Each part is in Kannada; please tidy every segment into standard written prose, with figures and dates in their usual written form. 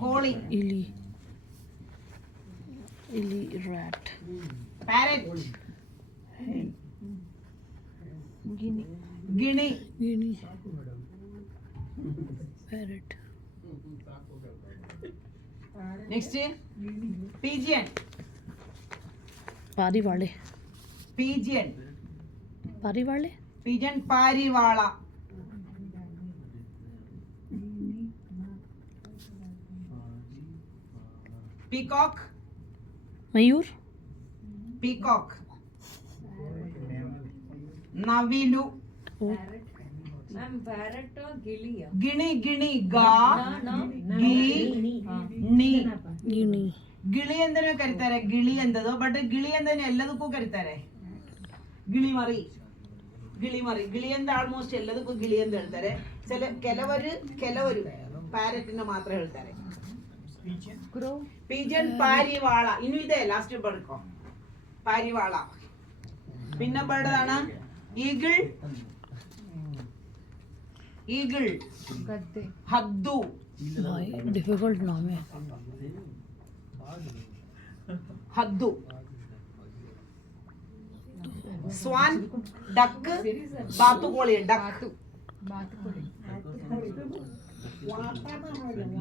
ಕೋಳಿ. ಇಲಿ rat. Parrot. ಗಿಣಿ. Parrot. Next, pigeon. ಪಾರಿವಾಳ. Pigeon. Pigeon ಪಾರಿವಾಳ. Peacock. ಮಯೂರ್. Peacock. ನವಿಲು. ಗಿಣಿ. ಗಿಳಿ ಅಂತಾನೆ ಕರೀತಾರೆ, ಗಿಳಿ ಅಂತದ್ದು. ಬಟ್ ಗಿಳಿ ಅಂತಾನೆ ಎಲ್ಲದಕ್ಕೂ ಕರೀತಾರೆ. ಗಿಳಿ ಮರಿ. ಗಿಳಿ ಅಂತ ಆಲ್ಮೋಸ್ಟ್ ಎಲ್ಲದಕ್ಕೂ ಗಿಳಿ ಅಂತ ಹೇಳ್ತಾರೆ. ಕೆಲವರು ಪ್ಯಾರೆಟಿನ ಮಾತ್ರ ಹೇಳ್ತಾರೆ. ಪಿಜನ್ ಪಾರಿವಾಳ. ಇನ್ನು ಇದೆ, ಲಾಸ್ಟ್ ಬರ್ಕೋ. ಪಾರಿವಾಳ. ಪಿನ್ನ ಬರ್ಡಾನ ಈಗಲ್. ಹದ್ದು. ಡಿಫಿಕಲ್ಟ್ ನಾಮೇ. ಹದ್ದು. ಸ್ವಾನ್. ಡಕ್. ಬಾತುಕೋಳಿ. ಡಕ್.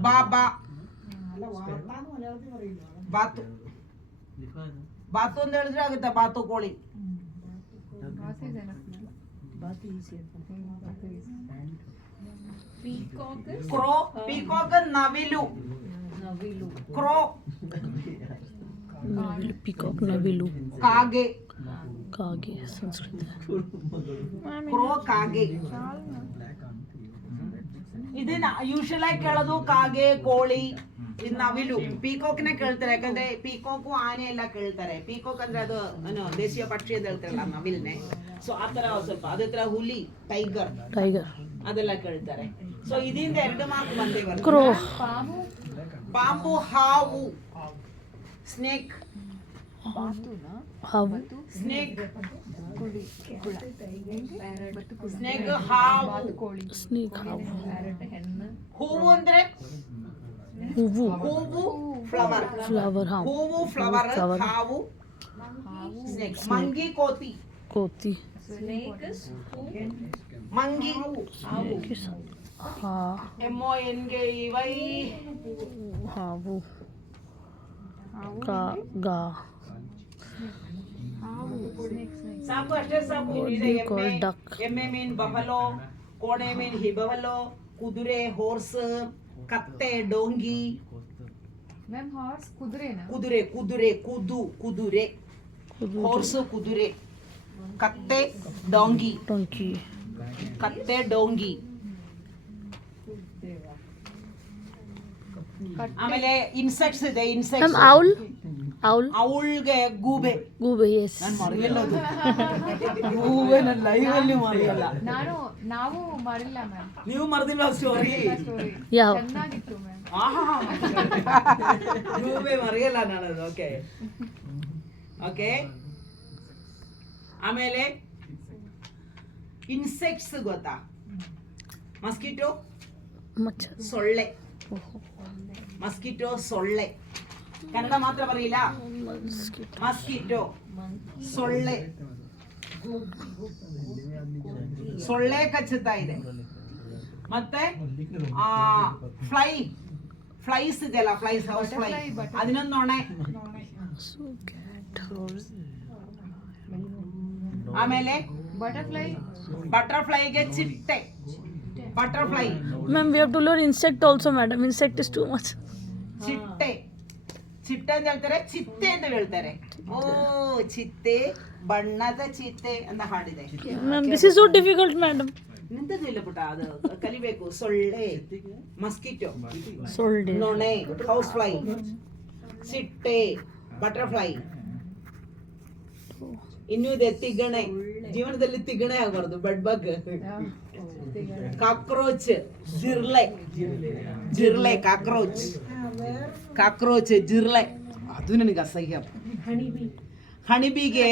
ಬಾಬಾ. ಬಾತು. ಬಾತು ಅಂತ ಹೇಳಿದ್ರೆ ಆಗುತ್ತಾ? ಬಾತುಕೋಳಿ. ಕ್ರೋ. ಪೀಕಾಕ್ ನವಿಲು. ಕ್ರೋ. ಪೀಕಾಕ್ ನವಿಲು. ಕಾಗೆ. ಸಂಸ್ಕೃತ. ಕ್ರೋ ಕಾಗೆ. ಇದನ್ನ ಯೂಶಲ್ ಆಗಿ ಕೇಳೋದು ಕಾಗೆ, ಕೋಳಿ, ನವಿಲು. ಪೀಕಾಕ್ನೇ ಕೇಳ್ತಾರೆ, ಯಾಕಂದ್ರೆ ಪೀಕಾಕು ಆನೆ ಎಲ್ಲ ಕೇಳ್ತಾರೆ. ಪೀಕಾಕ್ ಅಂದ್ರೆ ಅದು ದೇಶೀಯ ಪಕ್ಷಿ ಅಂತ ಹೇಳ್ತಾರಲ್ಲ, ನವಿಲ್ನೆ. ಸೊ ಆತರ ಸ್ವಲ್ಪ ಅದೇ ತರ ಹುಲಿ, ಟೈಗರ್ ಅದೆಲ್ಲ ಕೇಳ್ತಾರೆ. ಸೊ ಇದರಿಂದ 2 ಮಾರ್ಕ್ ಬಂದೇ ಬರುತ್ತೆ. ಪಾಂಬು. ಹಾವು. ಸ್ನೇಕ್. ಸ್ನೇಕ್. ಹಾವು. ಹೂವು ಅಂದ್ರೆ ಫ್ಲವರ್. ಹೂವು ಫ್ಲವರ್. ಹಾವು. ಸ್ನೇಕ್. ಮಂಗಿ. ಕೋತಿ. ಮಂಗಿ. MONGY. ಹಾವು. ಸಾಕು, ಅಷ್ಟೇ ಸಾಕು. ಎಮ್ಮೆ ಮೀನ್ ಬಫಲೋ. ಕೋಣೆ ಮೀನ್ ಹಿಬವಲೋ. ಕುದುರೆ ಹೋರ್ಸ್. ಕತ್ತೆ ಡೋಂಗಿ. ಕುದುರೆ. ಹೋರ್ಸ್ ಕುದುರೆ. ಕತ್ತೆ ಡೋಂಗಿ. ಆಮೇಲೆ ಇನ್ಸೆಕ್ಟ್ಸ್ ಇದೆ. ಔಲ್ಗೆ ಗೂಬೆ. ನಾನು ಮರೆಯಲ್ಲದು. ಗೂಬೆ ನನ್ನ ಲೈವಲ್ಲಿ ಮರೆಯಲ್ಲ. ನಾವು ಮರಿಲ್ಲ ಮ್ಯಾಮ್. ನೀವು ಮರೆದಿಲ್ಲ ಸ್ಟೋರಿ? ಗೂಬೆ ಮರೆಯಲ್ಲ ನಾನದು. ಓಕೆ. ಆಮೇಲೆ ಇನ್ಸೆಕ್ಟ್ಸ್ ಗೊತ್ತಾ? ಮಸ್ಕಿಟೋ. ಸೊಳ್ಳೆ. ಸೊಳ್ಳೆ. ಕನ್ನಡ ಮಾತ್ರ ಬರೀಲ್ಲ. ಮಸ್ಕಿಟೋ. ಸೊಳ್ಳೆ ಕಚ್ಚುತ್ತಾ ಇದೆ. ಮತ್ತೆ ಫ್ಲೈಸ್ ಇದೆಯಲ್ಲ, ಹೌಸ್ ಫ್ಲೈ. ಅದನ್ನೊಂದು ನೊಣೆ. ಆಮೇಲೆ ಬಟರ್ಫ್ಲೈಗೆ ಚಿಟ್ಟೆ. Butterfly. Ma'am, we have to learn insect also madam. Insect is too much. ಚಿಟ್ಟೆ ಅಂತ ಹೇಳ್ತಾರೆ, ಚಿತ್ತೆ ಅಂತ ಹೇಳ್ತಾರೆ. ಚಿತ್ತೆ, ಬಣ್ಣದ ಚಿತ್ತೆ ಅಂತ ಹಾಡಿದೆ. This is so difficult madam. ನಿಂತದ್ದು ಇಲ್ಲ ಪುಟ, ಅದು ಕಲಿಬೇಕು. ಸೊಳ್ಳೆ, ಮಸ್ಕಿಟೋ, ಸೊಳ್ಳೆ, ನೊಣೆ, ಹೌಸ್ ಫ್ಲೈ, ಚಿಟ್ಟೆ, ಬಟರ್ಫ್ಲೈ. ಇನ್ನು ಇದೆ ತಿಗಣೆ. ಜೀವನದಲ್ಲಿ ತಿಗಣೆ ಆಗಬಾರ್ದು, ಬೆಡ್ ಬಗ್. ಕಾಕ್ರೋಚ್, ಜಿರ್ಲೆ, ಕಾಕ್ರೋಚ್, ಜಿರ್ಲೆ. ಅದು ನನಗೆ ಅಸಹ್ಯ. ಹಣಿಬಿಗೆ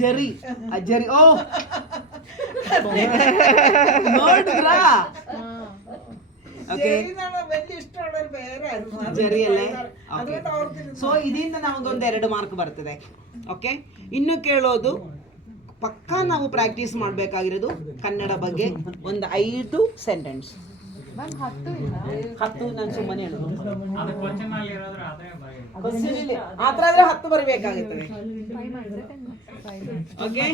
ಜರಿ. ಓ ನೋಡಿದ್ರಾ? ഓക്കെ ಜರಿಯಲ್ಲೇ ಸೊ ಇದರಿಂದ ನಮಗೊಂದು 2 ಮಾರ್ಕ್ ಬರ್ತದೆ. ಓಕೆ, ಇನ್ನು ಕೇಳೋದು ಪಕ್ಕಾ ನಾವು ಪ್ರಾಕ್ಟೀಸ್ ಮಾಡಬೇಕಾಗಿರೋದು ಕನ್ನಡ ಬಗ್ಗೆ ಒಂದು 5 ಸೆಂಟೆನ್ಸ್. ಮ್ಯಾಮ್ 10 ಇಲ್ಲ 10 ನಾನು ಸುಮ್ಮನೆ ಹೇಳೋದು. ಆ ಥರ ಆದ್ರೆ 10 ಬರಬೇಕಾಗುತ್ತದೆ. ಓಕೆ,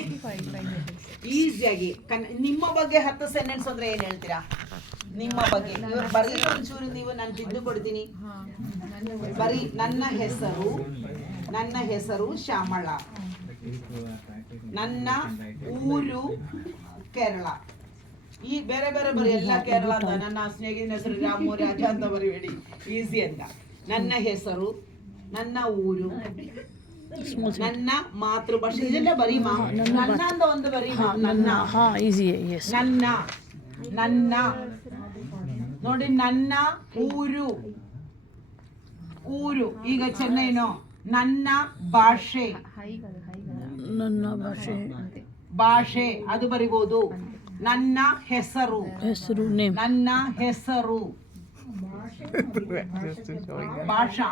ಈಸಿಯಾಗಿ ನಿಮ್ಮ ಬಗ್ಗೆ 10 ಸೆಂಟೆನ್ಸ್ ಅಂದ್ರೆ ಏನ್ ಹೇಳ್ತೀರಾ? ನಿಮ್ಮ ಬಗ್ಗೆ ಬರೀ ಒಂಚೂರು ನೀವು ನಾನು ತಿದ್ದು ಕೊಡ್ತೀನಿ. ಬರೀ ನನ್ನ ಹೆಸರು ಶ್ಯಾಮಳ, ನನ್ನ ಊರು ಕೇರಳ. ಈ ಬೇರೆ ಬೇರೆ ಬರೀ ಎಲ್ಲ ಕೇರಳ ಅಂತ. ನನ್ನ ಸ್ನೇಹಿತನ ಹೆಸರು ರಾಮು ರಾಜ ಅಂತ ಬರಿಬೇಡಿ, ಈಸಿ ಅಂತ. ನನ್ನ ಹೆಸರು, ನನ್ನ ಊರು, ನನ್ನ ಮಾತೃಭಾಷೆ, ಇದೆಲ್ಲ ಬರೀ ನನ್ನ ಅಂತ ಒಂದು ಬರೀ ನನ್ನ ನನ್ನ ನೋಡಿ, ನನ್ನ ಊರು ಈಗ ಚೆನ್ನೈನೋ. ನನ್ನ ಭಾಷೆ ಭಾಷೆ ಅದು ಬರಿಬಹುದು. ನನ್ನ ಹೆಸರು ನನ್ನ ಹೆಸರು ಭಾಷೆ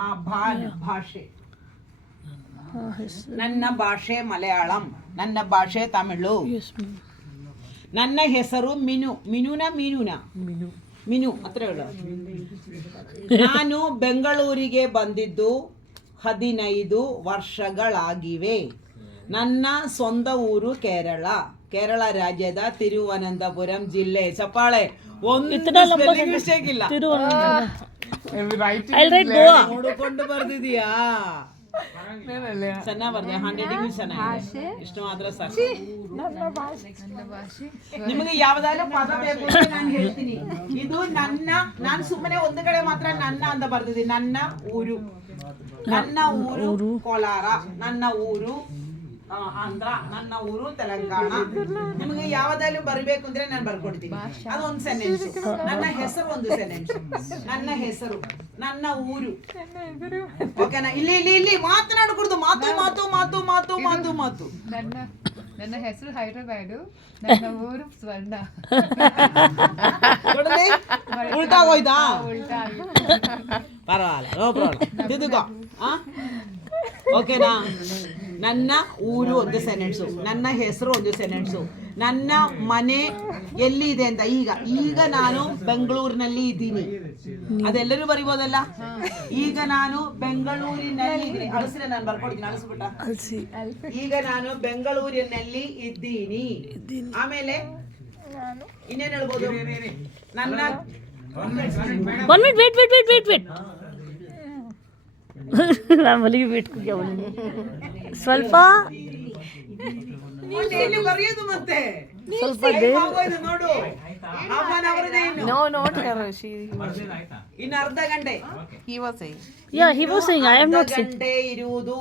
ನನ್ನ ಭಾಷೆ ಮಲಯಾಳಂ, ನನ್ನ ಭಾಷೆ ತಮಿಳು. ನನ್ನ ಹೆಸರು ಮಿನು ಹತ್ರ ಹೇಳು. ನಾನು ಬೆಂಗಳೂರಿಗೆ ಬಂದಿದ್ದು 15 ವರ್ಷಗಳಾಗಿವೆ. ನನ್ನ ಸ್ವಂತ ಊರು ಕೇರಳ ರಾಜ್ಯದ ತಿರುವನಂತಪುರಂ ಜಿಲ್ಲೆ. ಚಪ್ಪಾಳೆ. ಒಂದು ಮಿಸ್ಟೇಕ್ ಇಲ್ಲ. ನೋಡಿಕೊಂಡು ಬರ್ದಿದೀಯಾ? ಚೆನ್ನಾಗಿ ಬರ್ದೆ. 100 ಚೆನ್ನಾಗಿದೆ. ಇಷ್ಟು ಮಾತ್ರ ಸಾಕು. ನಿಮಗೆ ಯಾವ್ದಾದ್ರು ಪದ ಬೇಕು ಅಂತ ನಾನು ಹೇಳ್ತೀನಿ. ಇದು ನಾನು ಸುಮ್ಮನೆ ಒಂದು ಕಡೆ ಮಾತ್ರ ನನ್ನ ಅಂತ ಬರ್ದಿದ್ದೀನಿ. ನನ್ನ ಊರು ಕೋಲಾರ, ನನ್ನ ಊರು ಆಂಧ್ರ, ನನ್ನ ಊರು ತೆಲಂಗಾಣ. ನಿಮಗೆ ಯಾವ್ದಾದ್ರು ಬರಬೇಕು ಅಂದ್ರೆ ನಾನು ಬರ್ಕೊಡ್ತೀನಿ. ಅದೊಂದು ಸೆಂಟೆನ್ಸ್. ನನ್ನ ಹೆಸರು ಒಂದು ಸೆಂಟೆನ್ಸ್. ನನ್ನ ಹೆಸರು, ನನ್ನ ಊರು. ಓಕೆನಾ? ಇಲ್ಲಿ ಮಾತನಾಡಕೂಡದು. ಮಾತು. ನನ್ನ ಹೆಸರು ಹೈದರಾಬಾದ್, ನನ್ನ ಊರು ಸ್ವರ್ಣ. ಉಲ್ಟಾಗೋಯ್ತಾ? ಪರವಾಗಿಲ್ಲ, ನೋ ಪ್ರಾಬ್ಲಮ್. ತಿದ್ದುಕೋ. ಓಕೆನಾ? ನನ್ನ ಊರು ಒಂದು ಸೆಂಟೆನ್ಸು, ನನ್ನ ಹೆಸರು ಒಂದು ಸೆಂಟೆನ್ಸು, ನನ್ನ ಮನೆ ಎಲ್ಲಿದೆ ಅಂತ. ಈಗ ನಾನು ಬೆಂಗಳೂರಿನಲ್ಲಿ ಇದ್ದೀನಿ, ಅದೆಲ್ಲರೂ ಬರಿಬೋದಲ್ಲ. ಈಗ ನಾನು ಬೆಂಗಳೂರಿನಲ್ಲಿ ಇದ್ದೀನಿ. ಅಳಸಿನ ನಾನು ಬರ್ಕೊಡ್ತೀನಿ. ಅಳಿಸ್ಬಿಟ್ಟ. ಈಗ ನಾನು ಬೆಂಗಳೂರಿನಲ್ಲಿ ಇದ್ದೀನಿ. ಆಮೇಲೆ ಇನ್ನೇನು ಹೇಳ್ಬೋದು? ನನ್ನ ಸ್ವಲ್ಪ ಬರೆಯೋದು ಮತ್ತೆ ಸ್ವಲ್ಪ ನೋಡು. ಇನ್ನು ಅರ್ಧ ಗಂಟೆ ಗಂಟೆ ಇರುವುದು.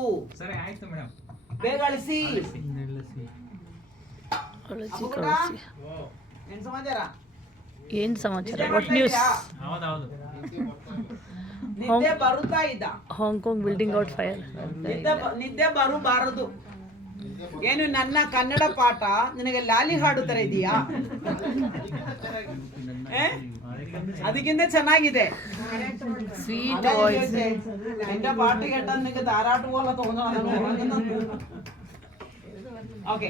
ಬೇಗ ಅಳಿಸಿ. ಏನ್ ಸಮಾಚಾರ? What news? ನಿದ್ದೆ ಬರುತ್ತಾ ಇದ್ದ. Hong Kong building out fire. ನಿದ್ದೆ ಬರಬಾರದು. ಏನು ನನ್ನ ಕನ್ನಡ ಪಾಠ ನಿನಗೆ ಲಾಲಿ ಹಾಡು ತರ ಇದೆಯಾ? ಅದಕ್ಕಿಂತ ಚೆನ್ನಾಗಿದೆ. എന്റെ പാട്ട് കേട്ടാ നിനക്ക് താരാട്ട് പോലെ തോന്നണം. ഓക്കെ,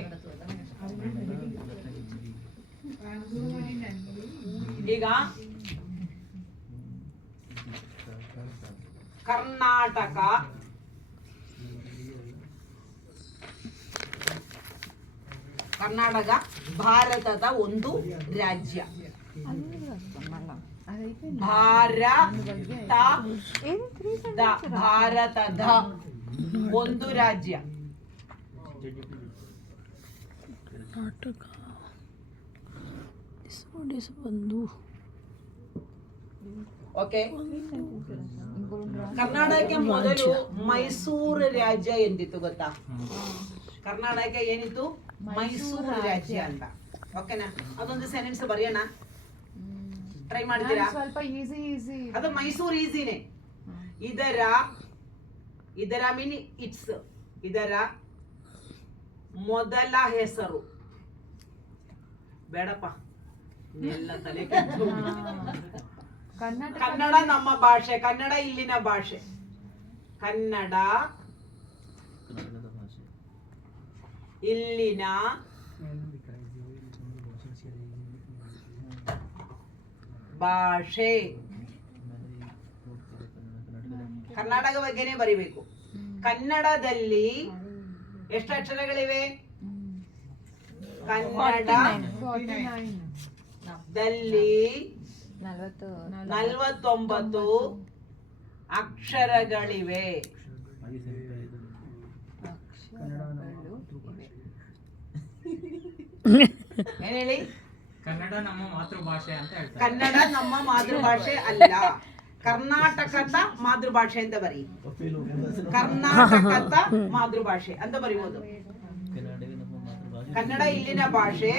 ಈಗ ಕರ್ನಾಟಕ ಭಾರತದ ಒಂದು ರಾಜ್ಯ. ಭಾರತದ ಒಂದು ರಾಜ್ಯ. ಕರ್ನಾಟಕ ಒಂದು. ಓಕೆ, ಕರ್ನಾಟಕಕ್ಕೆ ಮೊದಲು ಮೈಸೂರು ರಾಜ್ಯ ಎಂದಿತ್ತು, ಗೊತ್ತಾ? ಕರ್ನಾಟಕ ಏನಿತ್ತು? ಮೈಸೂರು ರಾಜ್ಯ ಅಂತ. ಓಕೆನಾ? ಅದೊಂದು ಸೆಂಟೆನ್ಸ್ ಬರೆಯೋಣ. ಟ್ರೈ ಮಾಡ್ತೀರಾ? ಸ್ವಲ್ಪ ಈಸಿ. ಅದು ಮೈಸೂರು ಈಸಿನೇ. ಇದರ ಮೀನ್ ಇಟ್ಸ್. ಇದರ ಮೊದಲ ಹೆಸರು. ಬೇಡಪ್ಪ, ಎಲ್ಲ ತಲೆ ಕೆಟ್ಟು. ಕರ್ನಾಟಕ ಕನ್ನಡ ನಮ್ಮ ಭಾಷೆ, ಕನ್ನಡ ಇಲ್ಲಿನ ಭಾಷೆ. ಕನ್ನಡ ಇಲ್ಲಿನ ಭಾಷೆ. ಕರ್ನಾಟಕ ಬಗ್ಗೆನೇ ಬರಿಬೇಕು. ಕನ್ನಡದಲ್ಲಿ ಎಷ್ಟು ಅಕ್ಷರಗಳಿವೆ? ಕನ್ನಡದಲ್ಲಿ 49 ಅಕ್ಷರಗಳಿವೆ. ಏನ್ ಹೇಳಿ? ಕನ್ನಡ ನಮ್ಮ ಮಾತೃಭಾಷೆ ಅಂತ ಹೇಳ್ತಾರೆ. ಕನ್ನಡ ನಮ್ಮ ಮಾತೃಭಾಷೆ ಅಲ್ಲ, ಕರ್ನಾಟಕದ ಮಾತೃಭಾಷೆ ಅಂತ ಬರಿ. ಕರ್ನಾಟಕದ ಮಾತೃಭಾಷೆ ಅಂತ ಬರಿಬೋದು. ಕನ್ನಡ ಇಲ್ಲಿನ ಭಾಷೆ,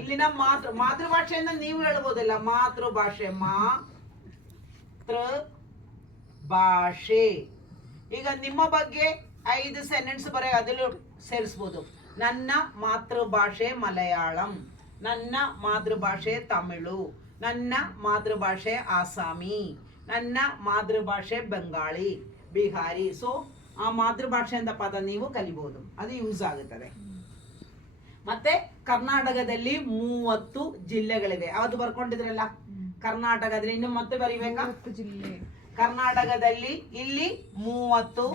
ಇಲ್ಲಿನ ಮಾತೃಭಾಷೆ ಅಂತ ನೀವು ಹೇಳ್ಬೋದಲ್ಲ, ಮಾತೃಭಾಷೆ, ಮಾತೃ ಭಾಷೆ. ಈಗ ನಿಮ್ಮ ಬಗ್ಗೆ 5 ಸೆಂಟೆನ್ಸ್ ಬರೆಯ ಅದನ್ನು ಸೇರಿಸ್ಬೋದು. ನನ್ನ ಮಾತೃಭಾಷೆ ಮಲಯಾಳಂ, ನನ್ನ ಮಾತೃಭಾಷೆ ತಮಿಳು, ನನ್ನ ಮಾತೃಭಾಷೆ ಆಸಾಮಿ, ನನ್ನ ಮಾತೃಭಾಷೆ ಬೆಂಗಾಳಿ, ಬಿಹಾರಿ. ಸೊ ಆ ಮಾತೃಭಾಷೆ ಅಂತ ಪದ ನೀವು ಕಲಿಬಹುದು, ಅದು ಯೂಸ್ ಆಗುತ್ತದೆ. ಮತ್ತೆ ಕರ್ನಾಟಕದಲ್ಲಿ 30 ಜಿಲ್ಲೆಗಳಿವೆ. ಅವತ್ತು ಬರ್ಕೊಂಡಿದ್ರಲ್ಲ ಕರ್ನಾಟಕದಲ್ಲಿ. ಇನ್ನು ಮತ್ತೆ ಬರಿಬೇಕಾ? ಜಿಲ್ಲೆ. ಕರ್ನಾಟಕದಲ್ಲಿ ಇಲ್ಲಿ 30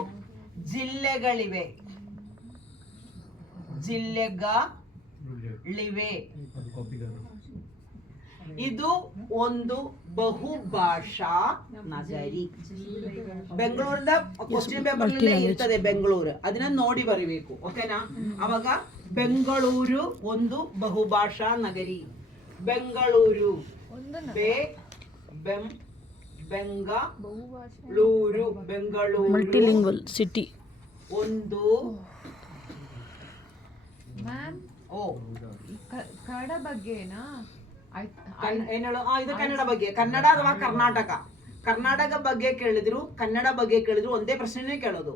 ಜಿಲ್ಲೆಗಳಿವೆ. ಜಿಲ್ಲೆಗಳಿವೆ. ಇದು ಒಂದು ಬಹುಭಾಷಾ ನಗರಿ. ಬೆಂಗಳೂರಿಂದ ಕ್ವಶ್ಚನ್ ಪೇಪರ್ ಇರ್ತದೆ ಬೆಂಗಳೂರು, ಅದನ್ನ ನೋಡಿ ಬರಿಬೇಕು. ಓಕೆನಾ? ಅವಾಗ ಬೆಂಗಳೂರು ಒಂದು ಬಹುಭಾಷಾ ನಗರಿ. Bengaluru Bengaluru Bengaluru multilingual city. ಒಂದು ಮ್ಯಾಮ್ ಓ ಕನ್ನಡ ಬಗ್ಗೆನಾ? ಏನ್ ಹೇಳು? ಇದು ಕನ್ನಡ ಬಗ್ಗೆ. ಕನ್ನಡ ಅಥವಾ ಕರ್ನಾಟಕ. ಕರ್ನಾಟಕ ಬಗ್ಗೆ ಕೇಳಿದ್ರು, ಕನ್ನಡ ಬಗ್ಗೆ ಕೇಳಿದ್ರು ಒಂದೇ ಪ್ರಶ್ನೆನೇ ಕೇಳೋದು.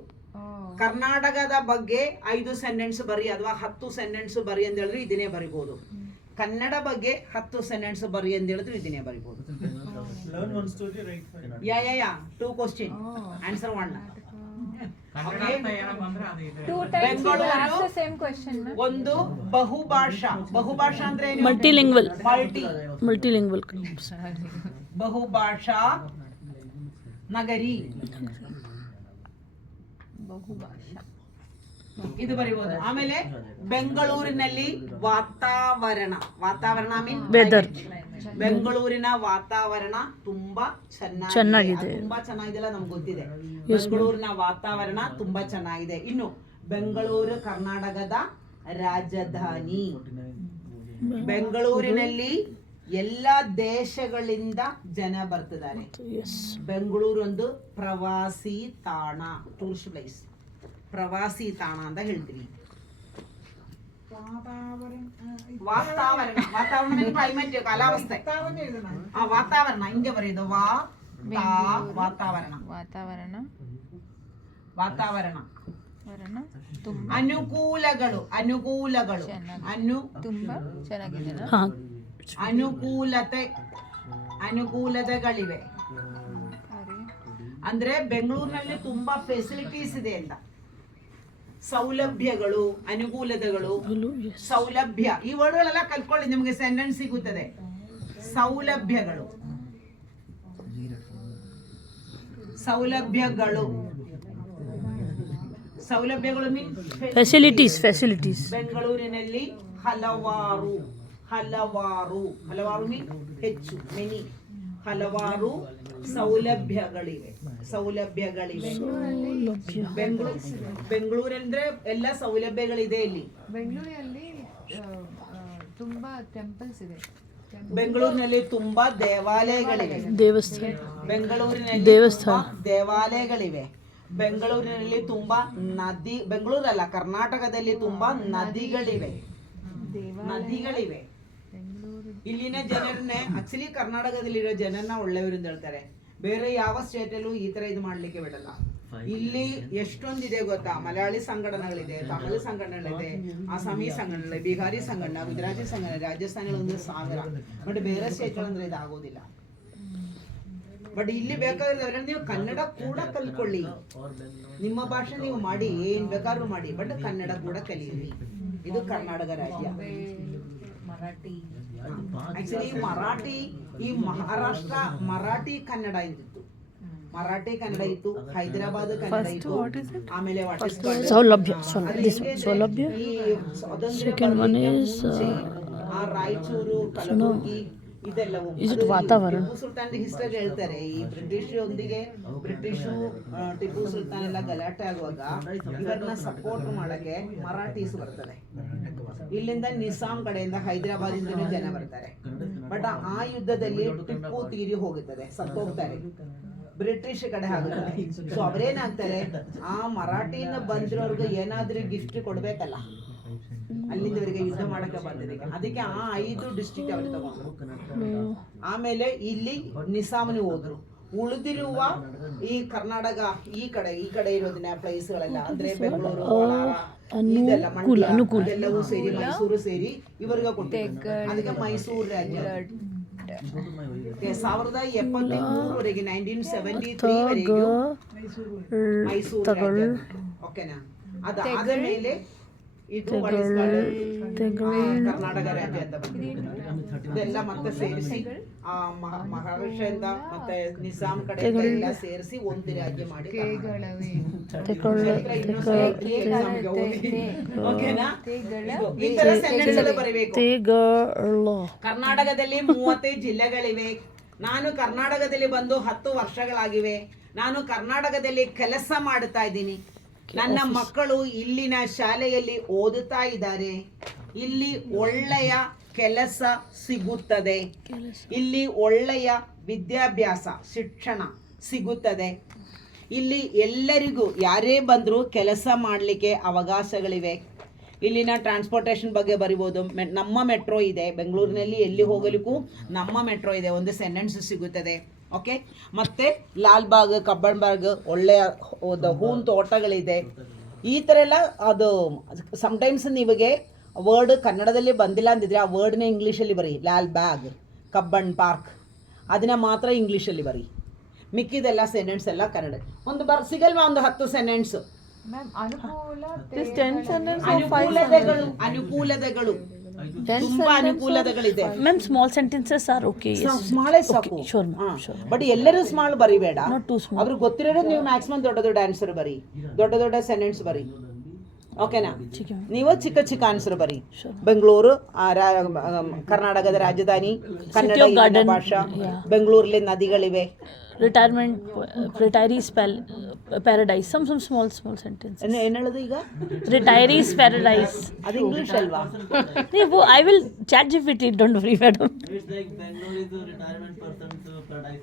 ಕರ್ನಾಟಕದ ಬಗ್ಗೆ 5 ಸೆಂಟೆನ್ಸ್ ಬರಿ ಅಥವಾ 10 ಸೆಂಟೆನ್ಸ್ ಬರಿ ಅಂತ ಹೇಳಿದ್ರೆ ಇದನ್ನೇ ಬರಿಬಹುದು. ಕನ್ನಡ ಬಗ್ಗೆ 10 ಸೆಂಟೆನ್ಸ್ ಬರಿ ಅಂತ ಹೇಳಿದ್ರು ಇದನ್ನೇ ಬರಿಬಹುದು. ಯಾ 2 ಕ್ವಶ್ಚನ್ ಆನ್ಸರ್ 1. ಒಂದು ಬಹುಭಾಷಾ. ಬಹುಭಾಷಾ ಅಂದ್ರೆ ಏನು? ಮಲ್ಟಿಲಿಂಗ್ವಲ್. ಮಲ್ಟಿಲಿಂಗ್ವಲ್ ಬಹುಭಾಷಾ ನಗರಿ. ಇದು ಬರಿಬಹುದು. ಆಮೇಲೆ ಬೆಂಗಳೂರಿನಲ್ಲಿ ವಾತಾವರಣ. ವಾತಾವರಣ ಮೀನ್ ವೆದರ್. ಬೆಂಗಳೂರಿನ ವಾತಾವರಣ ತುಂಬಾ ಚೆನ್ನಾಗಿದೆ. ತುಂಬಾ ಚೆನ್ನಾಗಿದೆಲ್ಲ ನಮ್ಗೆ ಗೊತ್ತಿದೆ. ಬೆಂಗಳೂರಿನ ವಾತಾವರಣ ತುಂಬಾ ಚೆನ್ನಾಗಿದೆ. ಇನ್ನು ಬೆಂಗಳೂರು ಕರ್ನಾಟಕದ ರಾಜಧಾನಿ. ಬೆಂಗಳೂರಿನಲ್ಲಿ ಎಲ್ಲ ದೇಶಗಳಿಂದ ಜನ ಬರ್ತಿದ್ದಾರೆ. ಬೆಂಗಳೂರು ಒಂದು ಪ್ರವಾಸಿ ತಾಣ, ಟೂರಿಸ್ಟ್ ಪ್ಲೇಸ್, ಪ್ರವಾಸಿ ತಾಣ ಅಂತ ಹೇಳ್ತೀವಿ. ವಾತಾವರಣ. ವಾತಾವರಣ ಕ್ಲೈಮೇಟ್, ಕಾಲಾವಸ್ಥೆ. ವಾತಾವರಣ ಹಿಂಗೆ ಬರೆಯೋದು. ವಾತಾವರಣ. ವಾತಾವರಣ. ವಾತಾವರಣ. ಅನುಕೂಲಗಳು. ಅನುಕೂಲಗಳು. ತುಂಬಾ ಚೆನ್ನಾಗಿದೆ. ಅನುಕೂಲತೆಗಳಿವೆ. ಅಂದ್ರೆ ಬೆಂಗಳೂರಿನಲ್ಲಿ ತುಂಬಾ ಫೆಸಿಲಿಟೀಸ್ ಇದೆ ಅಂತ. ಸೌಲಭ್ಯಗಳು, ಅನುಕೂಲತೆಗಳು, ಸೌಲಭ್ಯ. ಈ ವರ್ಡ್ಗಳೆಲ್ಲ ಕಲ್ತ್ಕೊಳ್ಳಿ, ನಿಮಗೆ ಸೆಂಟೆನ್ಸ್ ಸಿಗುತ್ತದೆ. ಸೌಲಭ್ಯಗಳು. ಸೌಲಭ್ಯಗಳು. ಸೌಲಭ್ಯಗಳು ಮೀನ್ ಫೆಸಿಲಿಟೀಸ್. ಬೆಂಗಳೂರಿನಲ್ಲಿ ಹಲವಾರು. ಹಲವಾರು ಮೀನ್ ಹೆಚ್ಚು, ಮೆನಿ. ಹಲವಾರು ಸೌಲಭ್ಯಗಳಿವೆ. ಬೆಂಗಳೂರಂದ್ರೆ ಎಲ್ಲ ಸೌಲಭ್ಯಗಳಿದೆ ಇಲ್ಲಿ. ಬೆಂಗಳೂರಲ್ಲಿ ತುಂಬಾ ಟೆಂಪಲ್ಸ್ ಇದೆ. ಬೆಂಗಳೂರಿನಲ್ಲಿ ತುಂಬಾ ದೇವಾಲಯಗಳಿವೆ. ಬೆಂಗಳೂರಿನಲ್ಲಿ ದೇವಾಲಯಗಳಿವೆ. ಬೆಂಗಳೂರಿನಲ್ಲಿ ತುಂಬಾ ನದಿ. ಬೆಂಗಳೂರಲ್ಲ, ಕರ್ನಾಟಕದಲ್ಲಿ ತುಂಬಾ ನದಿಗಳಿವೆ. ಇಲ್ಲಿನ ಜನರನ್ನೇ ಆಕ್ಚುಲಿ ಕರ್ನಾಟಕದಲ್ಲಿರೋ ಜನರನ್ನ ಒಳ್ಳೆಯವರು ಅಂತ ಹೇಳ್ತಾರೆ. ಬೇರೆ ಯಾವ ಸ್ಟೇಟಲ್ಲೂ ಈ ತರ ಇದು ಮಾಡ್ಲಿಕ್ಕೆ ಬಿಡಲ್ಲ. ಇಲ್ಲಿ ಎಷ್ಟೊಂದಿದೆ ಗೊತ್ತಾ? ಮಲಯಾಳಿ ಸಂಘಟನೆಗಳಿದೆ, ತಮಿಳು ಸಂಘಟನೆಗಳಿದೆ, ಅಸ್ಸಾಮಿ ಸಂಘಟನೆ, ಬಿಹಾರಿ ಸಂಘಟನೆ, ಗುಜರಾತಿ ಸಂಘಟನೆ, ರಾಜಸ್ಥಾನಿ 1,000. ಬಟ್ ಬೇರೆ ಸ್ಟೇಟ್ಗಳಂದ್ರೆ ಇದಾಗೋದಿಲ್ಲ. ಬಟ್ ಇಲ್ಲಿ ಬೇಕಾದ್ರೆ ನೀವು ಕನ್ನಡ ಕೂಡ ಕಲ್ತ್ಕೊಳ್ಳಿ, ನಿಮ್ಮ ಭಾಷೆ ನೀವು ಮಾಡಿ, ಏನ್ ಬೇಕಾದ್ರೂ ಮಾಡಿ, ಬಟ್ ಕನ್ನಡ ಕೂಡ ಕಲಿಯಿರಿ. ಇದು ಕರ್ನಾಟಕ ರಾಜ್ಯ. ಆಕ್ಚುಲಿ ಮರಾಠಿ, ಈ ಮಹಾರಾಷ್ಟ್ರ ಮರಾಠಿ ಕನ್ನಡ ಇದ್ದಿತ್ತು, ಮರಾಠಿ ಕನ್ನಡ ಇತ್ತು, ಹೈದರಾಬಾದ್ ಕನ್ನಡ ಇತ್ತು, ಆಮೇಲೆ ಸೌಲಭ್ಯ ಸೌಲಭ್ಯ. Second one is Raichur, Kalaburagi, ಇದೆಲ್ಲವೂ ವಾತಾವರಣ. ಟಿಪ್ಪು ಸುಲ್ತಾನ್ ಹಿಸ್ಟರಿ ಹೇಳ್ತಾರೆ. ಈ ಬ್ರಿಟಿಷು ಟಿಪ್ಪು ಸುಲ್ತಾನ್ ಎಲ್ಲ ಗಲಾಟೆ ಆಗುವಾಗ ಇವರನ್ನ ಸಪೋರ್ಟ್ ಮಾಡಕ್ಕೆ ಮರಾಠೀಸ್ ಬರ್ತದೆ. ಇಲ್ಲಿಂದ ನಿಸಾಂ ಕಡೆಯಿಂದ ಹೈದರಾಬಾದ್ ಇಂದನೂ ಜನ ಬರ್ತಾರೆ. ಬಟ್ ಆ ಯುದ್ಧದಲ್ಲಿ ಟಿಪ್ಪು ತೀರಿ ಹೋಗುತ್ತದೆ, ಸತ್ತೋಗ್ತಾರೆ, ಬ್ರಿಟಿಷ್ ಕಡೆ ಆಗುತ್ತದೆ. ಸೊ ಅವರೇನಾಗ್ತಾರೆ, ಆ ಮರಾಠಿಯಿಂದ ಬಂದಿರೋರ್ಗೆ ಏನಾದ್ರೂ ಗಿಫ್ಟ್ ಕೊಡ್ಬೇಕಲ್ಲ, ಅಲ್ಲಿಂದ ಇವರಿಗೆ ಯುದ್ಧ ಮಾಡಕ್ಕೆ ಬಂದಿದೆ. ಅದಕ್ಕೆ ಆ 5 ಡಿಸ್ಟ್ರಿಕ್ಟ್ ಅವರು ತಗೊಂಡ್ರು. ಆಮೇಲೆ ಇಲ್ಲಿ ನಿಸಾಮನಿ ಹೋದ್ರು. ಉಳಿದಿರುವ ಈ ಕರ್ನಾಟಕ ಈ ಕಡೆ ಇರೋದನ್ನ ಪ್ಲೇಸ್ಗಳೆಲ್ಲ ಅಂದ್ರೆ ಬೆಂಗಳೂರು, ಇದೆಲ್ಲ ಮಂಡ್ಯ ಇದೆಲ್ಲವೂ ಸೇರಿ ಮೈಸೂರು ಸೇರಿ ಇವರಿಗೆ ಕೊಟ್ಟಿದ್ರು. ಅದಕ್ಕೆ ಮೈಸೂರು ರಾಜ್ಯ 1973ವರೆಗೆ 1973 ವರೆಗೂ ಮೈಸೂರು ರಾಜ್ಯ. ಓಕೆನಾ? ಅದಾದ ಮೇಲೆ ಇದು ಕರ್ನಾಟಕ ರಾಜ್ಯ ಅಂತ ಬಂದಿದೆ. ಇದೆಲ್ಲ ಮತ್ತೆ ಸೇರಿಸಿ ಆ ಮಹಾರಾಷ್ಟ್ರದಿಂದ ಮತ್ತೆ ನಿಜಾಂ ಕಡೆ ಎಲ್ಲ ಸೇರಿಸಿ ಒಂದು ರಾಜ್ಯ ಮಾಡಿ. ಕರ್ನಾಟಕದಲ್ಲಿ 35 ಜಿಲ್ಲೆಗಳಿವೆ. ನಾನು ಕರ್ನಾಟಕದಲ್ಲಿ ಬಂದು 10 ವರ್ಷಗಳಾಗಿವೆ. ನಾನು ಕರ್ನಾಟಕದಲ್ಲಿ ಕೆಲಸ ಮಾಡ್ತಾ ಇದ್ದೀನಿ. ನನ್ನ ಮಕ್ಕಳು ಇಲ್ಲಿನ ಶಾಲೆಯಲ್ಲಿ ಓದುತ್ತಾ ಇದ್ದಾರೆ. ಇಲ್ಲಿ ಒಳ್ಳೆಯ ಕೆಲಸ ಸಿಗುತ್ತದೆ, ಇಲ್ಲಿ ಒಳ್ಳೆಯ ವಿದ್ಯಾಭ್ಯಾಸ ಶಿಕ್ಷಣ ಸಿಗುತ್ತದೆ. ಇಲ್ಲಿ ಎಲ್ಲರಿಗೂ ಯಾರೇ ಬಂದರೂ ಕೆಲಸ ಮಾಡಲಿಕ್ಕೆ ಅವಕಾಶಗಳಿವೆ. ಇಲ್ಲಿನ ಟ್ರಾನ್ಸ್ಪೋರ್ಟೇಷನ್ ಬಗ್ಗೆ ಬರಿಬೋದು. ನಮ್ಮ ಮೆಟ್ರೋ ಇದೆ ಬೆಂಗಳೂರಿನಲ್ಲಿ, ಎಲ್ಲಿ ಹೋಗಲಿಕ್ಕೂ ನಮ್ಮ ಮೆಟ್ರೋ ಇದೆ, ಒಂದು ಸೆಂಟೆನ್ಸ್ ಸಿಗುತ್ತದೆ. ಓಕೆ, ಮತ್ತು ಲಾಲ್ಬಾಗ್, ಕಬ್ಬನ್ಬಾಗ್ ಒಳ್ಳೆಯ ಹೂವಿನ ತೋಟಗಳಿದೆ. ಈ ಥರ ಎಲ್ಲ ಅದು ಸಮ್ಟೈಮ್ಸ್ ನಿಮಗೆ ವರ್ಡ್ ಕನ್ನಡದಲ್ಲಿ ಬಂದಿಲ್ಲ ಅಂದಿದ್ರೆ ಆ ವರ್ಡ್ನ ಇಂಗ್ಲೀಷಲ್ಲಿ ಬರಿ. ಲಾಲ್ಬಾಗ್, ಕಬ್ಬನ್ ಪಾರ್ಕ್ ಅದನ್ನು ಮಾತ್ರ ಇಂಗ್ಲೀಷಲ್ಲಿ ಬರಿ. ಮಿಕ್ಕಿದೆಲ್ಲ ಸೆಂಟೆನ್ಸ್ ಎಲ್ಲ ಕನ್ನಡ. ಒಂದು ಸಿಗಲ್ವಾ ಒಂದು 10 ಸೆಂಟೆನ್ಸು? ಅನುಕೂಲತೆಗಳು ತುಂಬಾ ಅನುಕೂಲತೆಗಳಿದೆ. Ma'am small sentences are okay. ಸ್ಮಾಲೇ ಸಾಕು. ಬಟ್ ಎಲ್ಲರೂ ಸ್ಮಾಲ್ ಬರಿಬೇಡ. ಅವ್ರಿಗೆ ಗೊತ್ತಿರೋದು ನೀವು ಮ್ಯಾಕ್ಸಿಮಮ್ ದೊಡ್ಡ ಆನ್ಸರ್ ಬರಿ, ದೊಡ್ಡ ಸೆಂಟೆನ್ಸ್ ಬರಿ. ಓಕೆನಾ? ನೀವು ಚಿಕ್ಕ ಆನ್ಸರ್ ಬರಿ. ಬೆಂಗಳೂರು ಕರ್ನಾಟಕದ ರಾಜಧಾನಿ, ಕನ್ನಡ ಭಾಷಾ. ಬೆಂಗಳೂರಲ್ಲಿ ನದಿಗಳಿವೆ. Retirees paradise. Some small sentence. ಏನು ಹೇಳೋದು ಈಗ? Retirees paradise. ಅದು ಇಂಗ್ಲಿಷ್ ಅಲ್ವಾ? ನೀವು I will chat GPT, don't worry madam.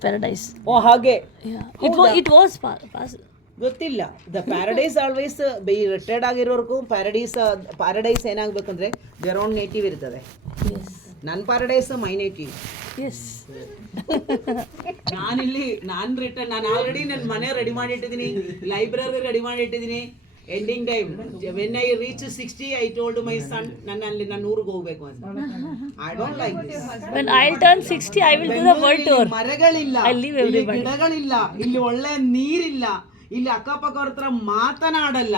Paradise. ಓ ಹಾಗೆ. ಇಟ್ ವಾಸ್ ಗೊತ್ತಿಲ್ಲ. ದ ಪ್ಯಾರಡೈಸ್ ಆಲ್ವೇಸ್ ರಿಟೈರ್ಡ್ ಆಗಿರೋರ್ಗೂ ಪ್ಯಾರಡೈಸ್ ಏನಾಗಬೇಕಂದ್ರೆ ದೇರ್ ಓನ್ ನೇಟಿವ್ ಇರ್ತದೆ. ನನ್ನ ಪ್ಯಾರಡೈಸ್ ಮೈ ನೇಟಿವ್. ನಾನು ಆಲ್ರೆಡಿ ನನ್ನ ಮನೆ ರೆಡಿ ಮಾಡಿಟ್ಟಿದ್ದೀನಿ, ಲೈಬ್ರರಿ ರೆಡಿ ಮಾಡಿಟ್ಟಿದ್ದೀನಿ. Ending time when I reach 60 I told my son ನನ್ನ ಊರಿಗೆ ಹೋಗ್ಬೇಕು ಅಂತ. I don't like this. When I'll turn 60 I will do the world tour. ಮರಗಳಿಲ್ಲ, ಗಿಡಗಳಿಲ್ಲ, ಇಲ್ಲಿ ಒಳ್ಳೆ ನೀರಿಲ್ಲ, ಇಲ್ಲಿ ಅಕ್ಕಪಕ್ಕವ್ರ ಹತ್ರ ಮಾತನಾಡಲ್ಲ,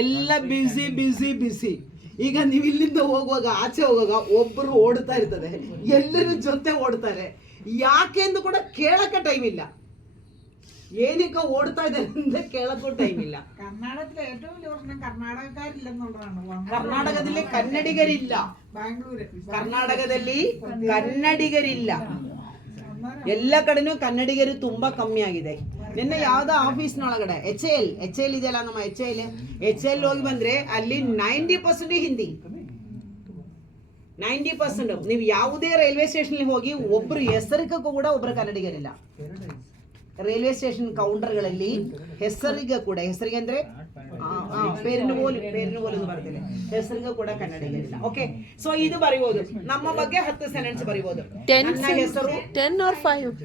ಎಲ್ಲ ಬಿಸಿ. ಈಗ ನೀವು ಇಲ್ಲಿಂದ ಹೋಗುವಾಗ ಆಚೆ ಹೋಗುವಾಗ ಒಬ್ಬರು ಓಡ್ತಾ ಇರ್ತದೆ, ಎಲ್ಲರೂ ಜೊತೆ ಓಡ್ತಾರೆ. ಯಾಕೆ ಎಂದು ಕೂಡ ಕೇಳಕ್ಕೆ ಟೈಮ್ ಇಲ್ಲ. ಏನಕ್ಕೆ ಓಡ್ತಾ ಇದ್ದಾರೆ ಅಂತ ಕೇಳಕ್ಕೂ ಟೈಮ್ ಇಲ್ಲ. ಕರ್ನಾಟಕದಲ್ಲಿ ಕನ್ನಡಿಗರಿಲ್ಲ, ಕರ್ನಾಟಕದಲ್ಲಿ ಕನ್ನಡಿಗರಿಲ್ಲ. ಎಲ್ಲ ಕಡೆನೂ ಕನ್ನಡಿಗರು ತುಂಬಾ ಕಮ್ಮಿ ಆಗಿದೆ. ನಿನ್ನೆ ಯಾವ್ದೋ ಆಫೀಸ್ನೊಳಗಡೆ ಎಚ್ ಎಲ್ ಇದೆಯಲ್ಲ, ನಮ್ಮ ಎಚ್ ಎಲ್ ಹೋಗಿ ಬಂದ್ರೆ ಅಲ್ಲಿ 90% ಹಿಂದಿ. 90%. ನೀವು ಯಾವುದೇ ರೈಲ್ವೆ ಸ್ಟೇಷನ್ ಹೋಗಿ ಒಬ್ರು ಹೆಸರಿಗೂ ಕೂಡ ಒಬ್ರು ಕನ್ನಡಿಗರಿಲ್ಲ. ರೈಲ್ವೆ ಸ್ಟೇಷನ್ ಕೌಂಟರ್ಗಳಲ್ಲಿ ಹೆಸರಿಗೆ ಅಂದ್ರೆ ಪೇರಿನ ಬೋಲು ಬರ್ತಿಲ್ಲ, ಹೆಸರಿಗೆ ಕೂಡ ಕನ್ನಡಿಗರಿಲ್ಲ. ಓಕೆ, ಸೊ ಇದು ಬರಿಬೋದು. ನಮ್ಮ ಬಗ್ಗೆ 10 ಸೆಂಟೆನ್ಸ್ ಬರಿಬೋದು. ನನ್ನ ಹೆಸರು 10 or 5.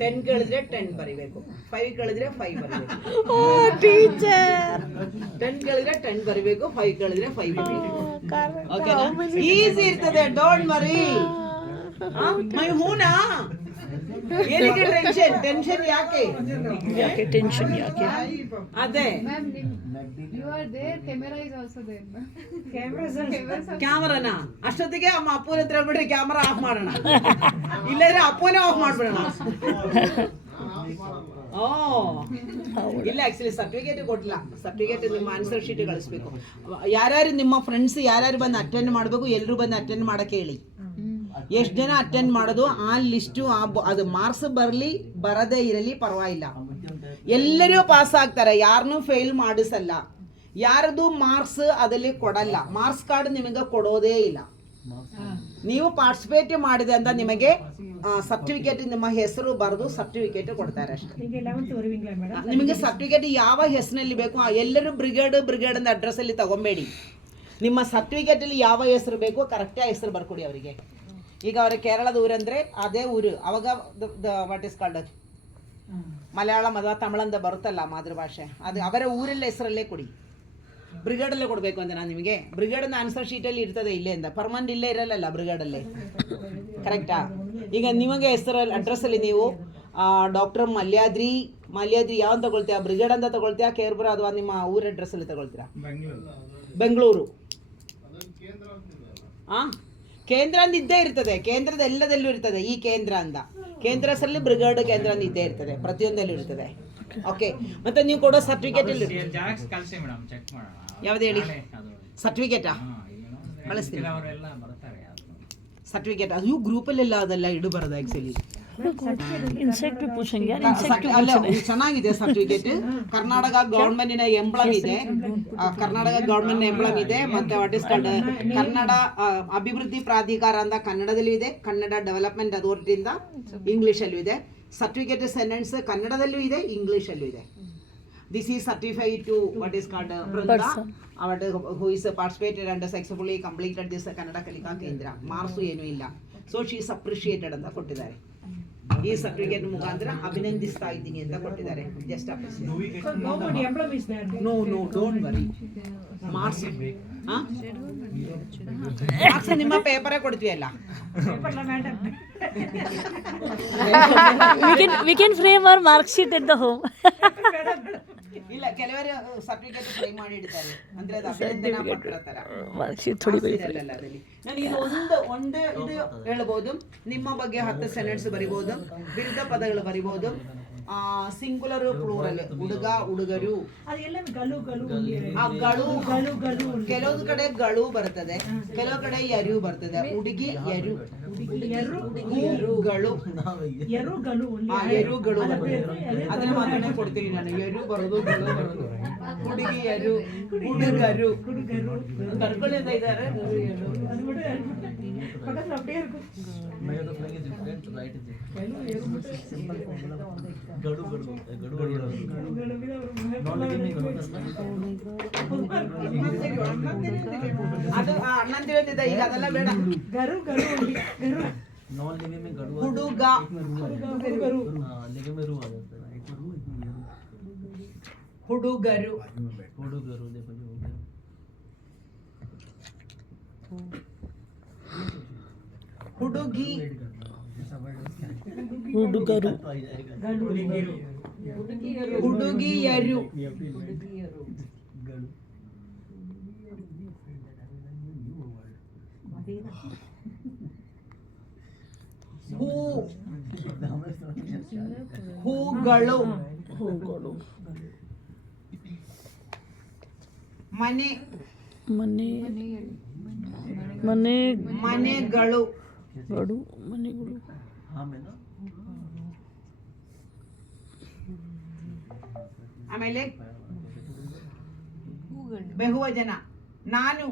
10 ಕೇಳಿದ್ರೆ 10 ಬರಿಬೇಕು, 5 ಕೇಳಿದ್ರೆ 5 ಬರಿಬೇಕು. ಟೀಚರ್ 10 ಕೇಳಿದ್ರೆ 10 ಬರಿಬೇಕು, 5 ಕೇಳಿದ್ರೆ 5 ಬರಿಬೇಕು. ಓಕೆನಾ? ಈಸಿ ಇರ್ತದೆ, ಡೋಂಟ್ ವರಿ. ಮೈ ಹೂನಾ ಏನಕ್ಕೆ ಟೆನ್ಷನ್ ಯಾಕೆ ಯಾಕೆ ಟೆನ್ಷನ್ ಯಾಕೆ? ಅದೇ Ma'am, you are there. Camera is also there. ಕ್ಯಾಮರಾನ ಅಷ್ಟೊತ್ತಿಗೆ ಅಮ್ಮ ಅಪ್ಪನ ಹತ್ರ ಬಿಡ್ರಿ ಕ್ಯಾಮರಾ ಆಫ್ ಮಾಡೋಣ, ಇಲ್ಲದ್ರೆ ಅಪ್ಪನೇ ಆಫ್ ಮಾಡ್ಬಿಡೋಣ. ಓ ಇಲ್ಲ, ಆಕ್ಚುಲಿ ಸರ್ಟಿಫಿಕೇಟ್ ಕೊಟ್ಟಿಲ್ಲ. ಸರ್ಟಿಫಿಕೇಟ್ ನಿಮ್ಮ ಆನ್ಸರ್ ಶೀಟ್ ಕಳಿಸ್ಬೇಕು. ಯಾರ್ಯಾರು ನಿಮ್ಮ ಫ್ರೆಂಡ್ಸ್ ಯಾರ್ಯಾರು ಬಂದು ಅಟೆಂಡ್ ಮಾಡಬೇಕು, ಎಲ್ಲರೂ ಬಂದು ಅಟೆಂಡ್ ಮಾಡಕ್ಕೆ ಹೇಳಿ. ಎಷ್ಟು ಜನ ಅಟೆಂಡ್ ಮಾಡೋದು ಆ ಲಿಸ್ಟು, ಅದು ಮಾರ್ಕ್ಸ್ ಬರಲಿ ಬರದೇ ಇರಲಿ ಪರವಾಗಿಲ್ಲ, ಎಲ್ಲರೂ ಪಾಸ್ ಆಗ್ತಾರೆ, ಯಾರನ್ನೂ ಫೇಲ್ ಮಾಡಿಸಲ್ಲ. ಯಾರದು ಮಾರ್ಕ್ಸ್ ಅದಲ್ಲಿ ಕೊಡಲ್ಲ, ಮಾರ್ಕ್ಸ್ ಕಾರ್ಡ್ ನಿಮಗೆ ಕೊಡೋದೇ ಇಲ್ಲ. ನೀವು ಪಾರ್ಟಿಸಿಪೇಟ್ ಮಾಡಿದೆ ಅಂತ ನಿಮಗೆ ಸರ್ಟಿಫಿಕೇಟ್ ನಿಮ್ಮ ಹೆಸರು ಬರೆದು ಸರ್ಟಿಫಿಕೇಟ್ ಕೊಡ್ತಾರೆ ಅಷ್ಟೇ. ನಿಮಗೆ ಸರ್ಟಿಫಿಕೇಟ್ ಯಾವ ಹೆಸರಿನಲ್ಲಿ ಬೇಕು, ಎಲ್ಲರೂ ಬ್ರಿಗೇಡ್ ಅಂತ ಅಡ್ರೆಸ್ ಅಲ್ಲಿ ತಗೊಂಬೇಡಿ. ನಿಮ್ಮ ಸರ್ಟಿಫಿಕೇಟ್ ಅಲ್ಲಿ ಯಾವ ಹೆಸರು ಬೇಕು ಕರೆಕ್ಟಾಗಿ ಹೆಸರು ಬರ್ಕೊಡಿ ಅವರಿಗೆ. ಈಗ ಅವ್ರ ಕೇರಳದ ಊರಂದ್ರೆ ಅದೇ ಊರು, ಅವಾಗ ವಾಟ್ ಇಸ್ ಕಾಲ್ಡ್ ಮಲಯಾಳಂ ಅಥವಾ ತಮಿಳಂದ ಬರುತ್ತಲ್ಲ ಮಾತೃಭಾಷೆ, ಅದು ಅವರ ಊರಲ್ಲ ಹೆಸರಲ್ಲೇ ಕೊಡಿ. ಬ್ರಿಗೇಡಲ್ಲೇ ಕೊಡಬೇಕು ಅಂತ ನಾನು ನಿಮಗೆ. ಬ್ರಿಗೇಡ್ ಆನ್ಸರ್ ಶೀಟಲ್ಲಿ ಇರ್ತದೆ, ಇಲ್ಲೇ ಅಂತ ಪರ್ಮನೆಂಟ್ ಇಲ್ಲೇ ಇರಲ್ಲ ಬ್ರಿಗೇಡಲ್ಲೇ, ಕರೆಕ್ಟಾ? ಈಗ ನಿಮಗೆ ಹೆಸರಲ್ಲಿ ಅಡ್ರೆಸ್ಸಲ್ಲಿ ನೀವು ಡಾಕ್ಟರ್ ಮಲ್ಯಾದ್ರಿ ಯಾವ್ದು ತಗೊಳ್ತೀರಾ, ಬ್ರಿಗೇಡ್ ಅಂತ ತಗೊಳ್ತೀರಾ, ಕೇರ್ಪುರ ಅಥವಾ ನಿಮ್ಮ ಊರ ಅಡ್ರೆಸ್ಸಲ್ಲಿ ತಗೊಳ್ತೀರಾ? ಬೆಂಗಳೂರು. ಕೇಂದ್ರ ಅಂತ ಇದ್ದೇ ಇರ್ತದೆ, ಕೇಂದ್ರದ ಎಲ್ಲದಲ್ಲೂ ಇರ್ತದೆ ಈ ಕೇಂದ್ರ ಅಂತ. ಕೇಂದ್ರದಲ್ಲಿ ಬ್ರಿಗೇಡ್ ಕೇಂದ್ರ ಅಂತ ಇದ್ದೇ ಇರ್ತದೆ, ಪ್ರತಿಯೊಂದಲ್ಲೂ ಇರ್ತದೆ. ಓಕೆ, ಮತ್ತೆ ನೀವು ಕೊಡೋ ಸರ್ಟಿಫಿಕೇಟ್ ಅಲ್ಲಿ ಜೆರಾಕ್ಸ್ ಕಳಿಸಿ ಮೇಡಮ್, ಚೆಕ್ ಮಾಡೋಣ. ಯಾವ್ದು ಹೇಳಿ? ಸರ್ಟಿಫಿಕೇಟಾ ಕಳಿಸ್ತೀನಿ. ಅವರೆಲ್ಲ ಬರ್ತಾರೆ ಸರ್ಟಿಫಿಕೇಟ್ ಅದು ಗ್ರೂಪಲ್ಲೆಲ್ಲ ಅದೆಲ್ಲ ಇಡು ಬರೋದು ಆಕ್ಚುಲಿ. ಇನ್ಸೆಕ್ಟ್ ಪೂछेंगे यार, ಇನ್ಸೆಕ್ಟ್ ಚೆನ್ನಾಗಿದೆ ಸರ್ಟಿಫಿಕೇಟ್. ಕರ್ನಾಟಕ ಗವರ್ಮೆಂಟಿನ ಎಂಬ್ಲಮ್ ಇದೆ, ಕರ್ನಾಟಕ ಗವರ್ಮೆಂಟ್ ಎಂಬ್ಲಮ್ ಇದೆ. ಮತ್ತೆ ವಾಟ್ ಇಸ್ ಕಾಲ್ಡ್ ಕನ್ನಡ ಅಭಿವೃದ್ಧಿ ಪ್ರಾಧಿಕಾರ ಅಂತ ಕನ್ನಡದಲ್ಲೂ ಇದೆ, ಕನ್ನಡ ಡೆವಲಪ್ಮೆಂಟ್ ಅಥಾರಿಟಿಯಿಂದ ಇಂಗ್ಲಿಷಲ್ಲೂ ಇದೆ. ಸರ್ಟಿಫಿಕೇಟ್ ಸೆಂಟೆನ್ಸ್ ಕನ್ನಡದಲ್ಲೂ ಇದೆ, ಇಂಗ್ಲಿಷಲ್ಲೂ ಇದೆ. This is certified to what is called Brinda who is participated and successfully completed this Kannada Kalika Kendra. Marks ಏನೂ ಇಲ್ಲ, ಸೊ ಶಿ ಇಸ್ ಅಪ್ರಿಷಿಯೇಟೆಡ್ ಅಂತ ಕೊಟ್ಟಿದ್ದಾರೆ. ಈ ಸರ್ಟಿಫಿಕೇಟ್ ಮುಖಾಂತರ ಅಭಿನಂದಿಸ್ತಾ ಇದ್ದೀನಿ ಅಂತ ಕೊಟ್ಟಿದ್ದಾರೆ. Just appreciate. No don't worry. Marks marks ನಿಮ್ಮ ಪೇಪರೇ ಕೊಡ್ತೀವಿ ಅಲ್ಲ. we can frame our mark sheet at the home. ಇಲ್ಲ, ಕೆಲವರು ಸರ್ಟಿಫಿಕೇಟ್ ಫ್ರೈ ಮಾಡಿ ಇಡ್ತಾರೆ, ಅಂದ್ರೆ ಅದು ಅಭಿನಂದನಾ ಪತ್ರ ತರ. mark sheet ಥೋಡಿ ಬೈ ನಾನು ಇದು ಒಂದು ಇದು ಹೇಳ್ಬೋದು. ನಿಮ್ಮ ಬಗ್ಗೆ 10 ಸೆಂಟೆನ್ಸ್ ಬರಿಬಹುದು, ವಿರುದ್ಧ ಪದಗಳು ಬರಿಬಹುದು, ಸಿಂಗುಲರ್ ಪ್ಲೂರಲ್, ಹುಡುಗ ಹುಡುಗರು, ಕೆಲವೊಂದು ಕಡೆ ಗಳು ಬರ್ತದೆ, ಕೆಲವು ಕಡೆ ಯರು ಬರ್ತದೆ. ಹುಡುಗಿ ಯರು, ಎರುಗಳು, ಎರುಗಳು ಅದನ್ನ ಮಾತ್ರ ಕೊಡ್ತೀನಿ ನಾನು. ಎರು ಬರೋದು, ಗಳು ಬರೋದು, ಹುಡುಗಿ ಯರು, ಹುಡುಗರು ಬರ್ಕೊಳ್ಳಿ ಅಂತ ಇದ್ದಾರೆ. ಅದು ಅಣ್ಣನ್ ತಿಳಿದಿದೆ, ಈಗ ಅದೆಲ್ಲ ಬೇಡ. ಹುಡುಗ, ಹುಡುಗರು, ಹುಡುಗಿ, ಹುಡುಗರು, ಹುಡುಗಿಯರು, ಹೂಗಳು, ಮನೆ, ಮನೆಗಳು, ಮನೆಗಳು, ಆಮೇಲೆ ಬಹುವಚನ ನಾನು,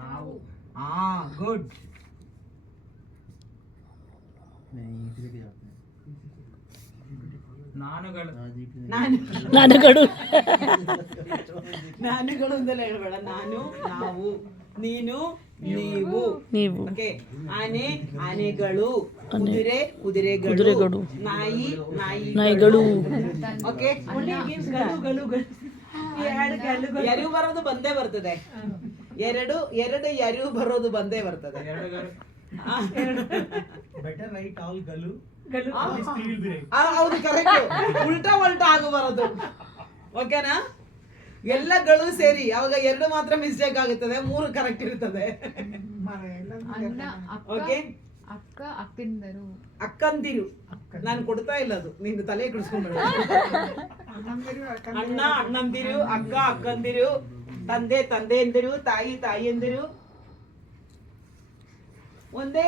ನಾವು, ಗುಡ್. ನಾನುಗಳು, ನಾನುಗಳು ಅಂತೆಲ್ಲ ಹೇಳ್ಬೇಡ. ನಾನು, ನಾವು, ನೀನು, ನೀವು. ಓಕೆ, ಆನೆ, ಆನೆಗಳು, ಕುದುರೆ, ಕುದುರೆಗಳು, ನಾಯಿ, ನಾಯಿಗಳು. ಓಕೆ, ಯರು ಬರೋದು ಬಂದೇ ಬರ್ತದೆ, ಎರಡು ಯರು ಬರೋದು ಬಂದೇ ಬರ್ತದೆ. ಬೆಟರ್ ರೈಟ್ ಆಲ್ ಗಲು ಹೌದು ಕರೆಕ್ಟ್. ಉಲ್ಟಾ ಆಗಬಾರದು. ಓಕೆನಾ? ಎಲ್ಲ ಗಳು ಸೇರಿ ಅವಾಗ 2 ಮಾತ್ರ ಮಿಸ್ಟೇಕ್ ಆಗುತ್ತದೆ, 3 ಕರೆಕ್ಟ್ ಇರ್ತದೆ. ಅಣ್ಣ, ಓಕೆ, ಅಕ್ಕ, ಅಕ್ಕಂದರು. ಅಕ್ಕಂದಿರು ನಾನು ಕೊಡ್ತಾ ಇಲ್ಲ, ಅದು ನಿನ್ನ ತಲೆ ಕೆಡಿಸ್ಕೊಂಡ್ಬೇಡ. ಅಣ್ಣ ಅಣ್ಣಂದಿರು, ಅಕ್ಕ ಅಕ್ಕಂದಿರು, ತಂದೆ ತಂದೆಯಂದಿರು, ತಾಯಿ ತಾಯಿಯಂದಿರು. ಒಂದೇ